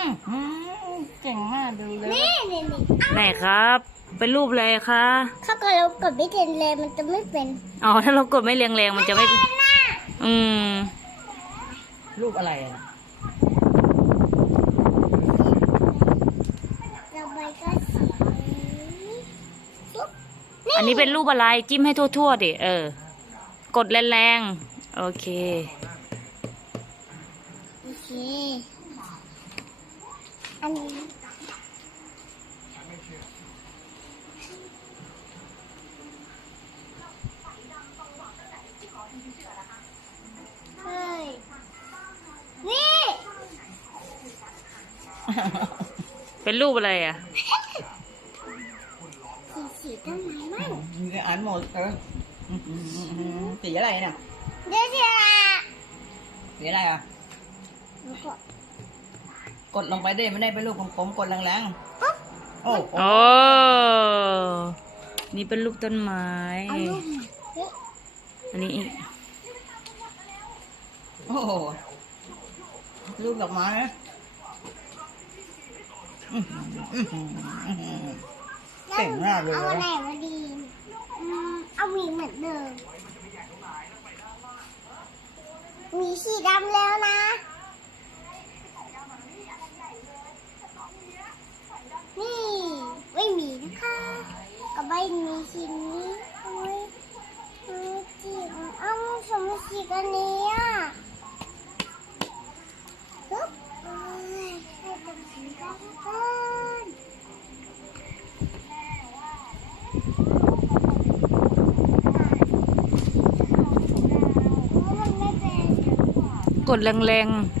อื้อหือเจ๋งมากดูเลยนี่นี่นี่ไหนครับ เป็นรูปอะไรคะถ้าเกิดเรากดไม่เทนเลยมันจะไม่เป็นอ๋อถ้าเรากดไม่แรงๆมันจะไม่ อืม รูปอะไรอะเราไปก็สีปุ๊บอันนี้เป็นรูปอะไรจิ้มให้ทั่วๆดิเออ กดแรงๆโอเค โอเค อันนี้เฮ้ยนี่ เป็นรูปอะไรอะ สีสีต้นไม้มั่งอ่านหมดเออสีอะไรเนี่ยเดี๋ยวเดี๋ยวสีอะไรอะ แล้วก็ กดลงไปได้ไม่ได้เป็นรูปของผมกดแรงๆ โอ้โหโอ้นี่เป็นรูปต้นไม้ เอาลูกมาเฮ้ยอันนี้อีก โอ้โหรูปดอกไม้นะอื้อหืออื้อหืออื้อหือเก่งมากเลยเอานะอะไรมาดีอืมเอาหมีเหมือนเดิมหมีสีดำแล้วนะ นี่ไม่มีนะคะก็ไม่มีสีนี้โอ้ยโอ้ยจีบเอ้าสมสีกันนี้อะปึ๊บเอ้ยให้เป็นสีกันก่อนโอ้ยมันไม่เป็นกดแรงๆ